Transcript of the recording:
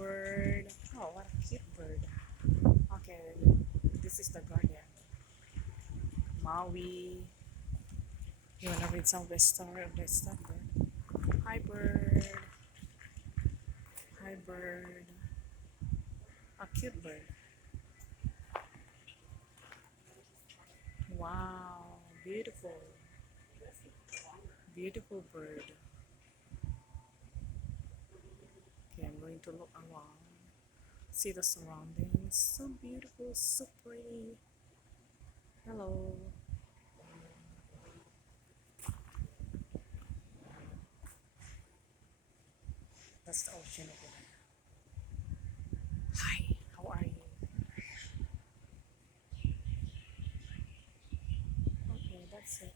bird. Oh, what a cute bird. Okay, this is the guardian. Maui. You wanna read some of the story of this stuff bird? Hi bird. Hi bird. A cute bird. Wow, beautiful. Beautiful bird. Okay, I'm going to look around. See the surroundings. So beautiful, so pretty. Hello. That's the ocean over there. Hi, how are you? Okay, that's it.